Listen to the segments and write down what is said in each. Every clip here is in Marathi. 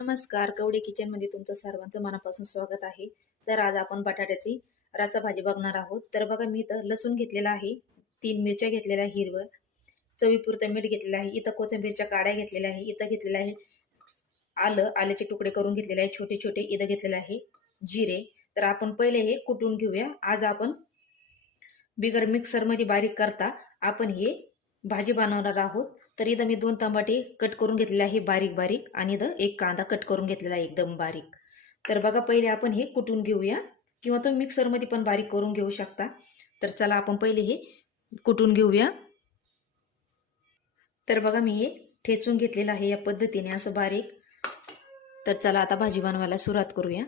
नमस्कार, कवडे किचनमध्ये तुमचं सर्वांचं मनापासून स्वागत आहे. तर आज आपण बटाट्याची रस्सा भाजी बघणार आहोत. तर बघा, मी इथं लसूण घेतलेला आहे, 3 मिरच्या घेतलेल्या आहे हिरव्या, चवीपुरतं मीठ घेतलेलं आहे, इथं कोथिंबीरच्या काड्या घेतलेल्या आहे, इथं घेतलेलं आहे आल्याचे तुकडे करून घेतलेले आहे छोटे छोटे, इथं घेतलेलं आहे जिरे. तर आपण पहिले हे कुटून घेऊया. आज आपण बिगर मिक्सरमध्ये बारीक करता आपण हे भाजी बनवणार आहोत. तर इथं मी 2 टमाटे कट करून घेतलेले आहे बारीक बारीक, आणि इथं 1 कांदा कट करून घेतलेला आहे एकदम बारीक. तर बघा, पहिले आपण हे कुटून घेऊया, किंवा तुम्ही मिक्सरमध्ये पण बारीक करून घेऊ शकता. तर चला आपण पहिले हे कुटून घेऊया. तर बघा, मी हे ठेचून घेतलेलं आहे या पद्धतीने असं बारीक. तर चला आता भाजी बनवायला सुरुवात करूया.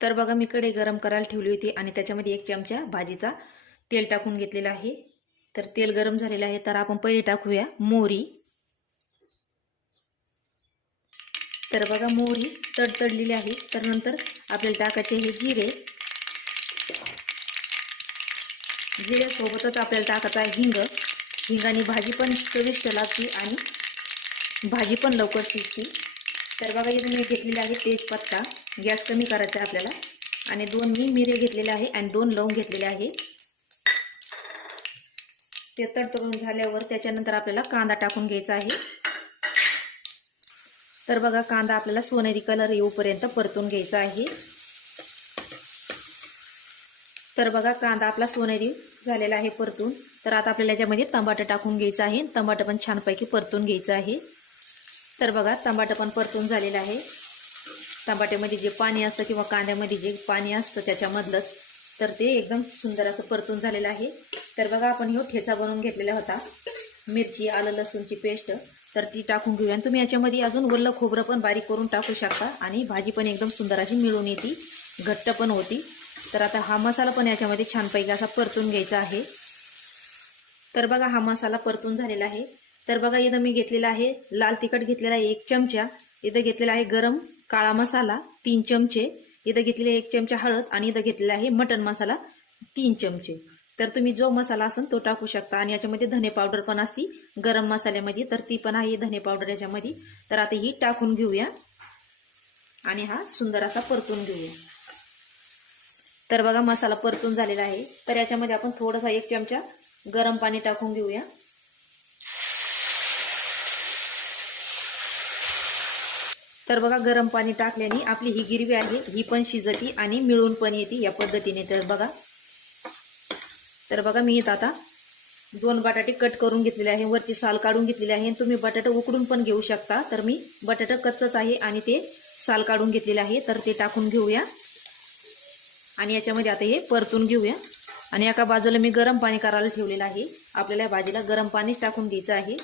तर बघा, मी कढई गरम करायला ठेवली होती आणि त्याच्यामध्ये 1 चमचा भाजीचा तेल टाकून घेतलेला आहे. तर तेल गरम झालेलं आहे. तर आपण पहिले टाकूया मोहरी. तर बघा, मोहरी तडतडलेली आहे. तर नंतर आपल्याला टाकायचे हे जिरे. जिऱ्यासोबतच आपल्याला टाकायचा आहे हिंगाने भाजी पण चविष्ट लागते आणि भाजी पण लवकर शिजते. तर बघा, इथे मी घेतलेले आहे तेजपत्ता, गॅस कमी करायचा आहे आपल्याला, आणि 2 मी मिरे घेतलेले आहे आणि 2 लवंग घेतलेले आहे. ते तडतडून झाल्यावर त्याच्यानंतर आपल्याला कांदा टाकून घ्यायचा आहे. तर बघा, कांदा आपल्याला सोनेरी कलर येऊपर्यंत परतून घ्यायचा आहे. तर बघा, कांदा आपला सोनेरी झालेला आहे परतून. तर आता आपल्याला याच्यामध्ये टमाटर टाकून घ्यायचं आहे. टमाटर पण छानपैकी परतून घ्यायचं आहे. तर बघा, टमाटर पण परतून झालेलं आहे. टमाट्यामध्ये जे पाणी असतं किंवा कांद्यामध्ये जे पाणी असतं त्याच्यामधलंच, तर ते एकदम सुंदर असं परतून झालेलं आहे. तर बघा, आपण हे ठेचा बनवून घेतलेला होता, मिरची आलं लसूणची पेस्ट, तर ती टाकून घेऊया. आणि तुम्ही याच्यामध्ये अजून ओलं खोबरं पण बारीक करून टाकू शकता आणि भाजी पण एकदम सुंदर अशी मिळून येते, घट्ट पण होती. तर आता हा मसाला पण याच्यामध्ये छानपैकी असा परतून घ्यायचा आहे. तर बघा, हा मसाला परतून झालेला आहे. तर बघा, इथं मी घेतलेला आहे लाल तिखट घेतलेला आहे 1 चमचा, इथं घेतलेला आहे गरम काळा मसाला 3 चमचे, इथं घेतलेले 1 चमचा हळद, आणि इथं घेतलेला आहे मटन मसाला 3 चमचे. तर तुम्ही जो मसाला असेल तो टाकू शकता. आणि याच्यामध्ये धने पावडर पण असती गरम मसाल्यामध्ये, तर ती पण आहे धने पावडर याच्यामध्ये. तर आता ही टाकून घेऊया आणि हा सुंदर असा परतून घेऊया. तर बघा, मसाला परतून झालेला आहे. तर याच्यामध्ये आपण थोडासा 1 चमचा गरम पाणी टाकून घेऊया. तर बघा, गरम पाणी टाकल्याने आपली ही गिरवी आहे ही पण शिजती आणि मिळून पण येते या पद्धतीने. तर बघा, मी इथं आता 2 बटाटे कट करून घेतलेले आहे, वरची साल काढून घेतलेली आहे. तुम्ही बटाटे उकडून पण घेऊ शकता. तर मी बटाटा कच्चंच आहे आणि ते साल काढून घेतलेले आहे. तर ते टाकून घेऊया आणि याच्यामध्ये आता हे परतून घेऊया. आणि एका बाजूला मी गरम पाणी करायला ठेवलेलं आहे. आपल्याला भाजीला गरम पाणीच टाकून घ्यायचं आहे.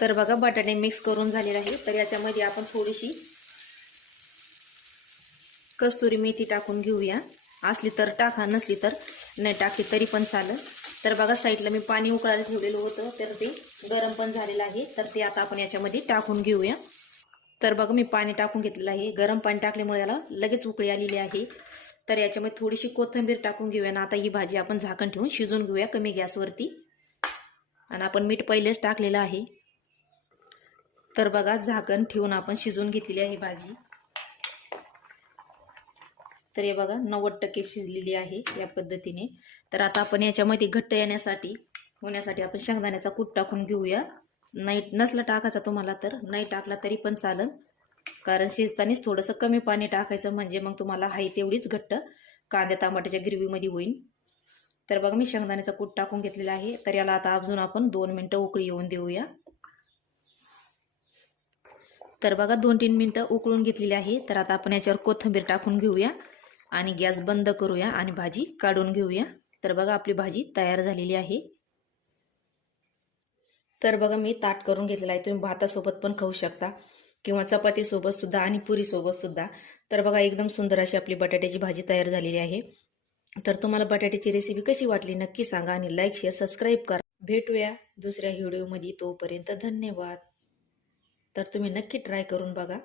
तर बघा, बटाटे मिक्स करून झालेला आहे. तर याच्यामध्ये आपण थोडीशी कस्तुरी मेथी टाकून घेऊया. असली तर टाका, नसली तर नाही टाकली तरी पण चालेल. तर बघा, साईडला मी पाणी उकळायला ठेवलेलं होतं, तर ते गरम पण झालेलं आहे. तर ते आता आपण याच्यामध्ये टाकून घेऊया. तर बघा, मी पाणी टाकून घेतलेलं आहे. गरम पाणी टाकल्यामुळे याला लगेच उकळी आलेली आहे. तर याच्यामध्ये थोडीशी कोथिंबीर टाकून घेऊया. आणि आता ही भाजी आपण झाकण ठेवून शिजून घेऊया कमी गॅसवरती. आणि आपण मीठ पहिलेच टाकलेलं आहे. तर बघा, झाकण ठेवून आपण शिजून घेतलेली आहे भाजी. तर हे बघा, 90% शिजलेली आहे या पद्धतीने. तर आता आपण याच्यामध्ये घट्ट होण्यासाठी आपण शेंगदाण्याचा कूट टाकून घेऊया. नाही नसलं टाकायचा तुम्हाला तर नाही टाकला तरी पण चालेल, कारण शिजतानीच थोडंसं कमी पाणी टाकायचं, म्हणजे मग तुम्हाला हाय तेवढीच घट्ट कांद्या टमाट्याच्या ग्रेव्हीमध्ये होईल. तर बघा, मी शेंगदाण्याचा कूट टाकून घेतलेला आहे. तर याला आता अजून आपण 2 मिनिटं उकळी येऊन देऊया. तर बघा, 2-3 मिनिटं उकळून घेतलेली आहे. तर आता आपण याच्यावर कोथिंबीर टाकून घेऊया आणि गॅस बंद करूया आणि भाजी काढून घेऊया. तर बघा, आपली भाजी तयार झालेली आहे. तर बघा, मी ताट करून घेतलेला आहे. तुम्ही भातासोबत पण खाऊ शकता किंवा चपातीसोबत सुद्धा आणि पुरीसोबत सुद्धा. तर बघा, एकदम सुंदर अशी आपली बटाट्याची भाजी तयार झालेली आहे. तर तुम्हाला बटाट्याची रेसिपी कशी वाटली नक्की सांगा आणि लाईक शेअर सबस्क्राईब करा. भेटूया दुसऱ्या व्हिडिओमध्ये. तोपर्यंत धन्यवाद. तर तुम्ही नक्की ट्राय करून बघा.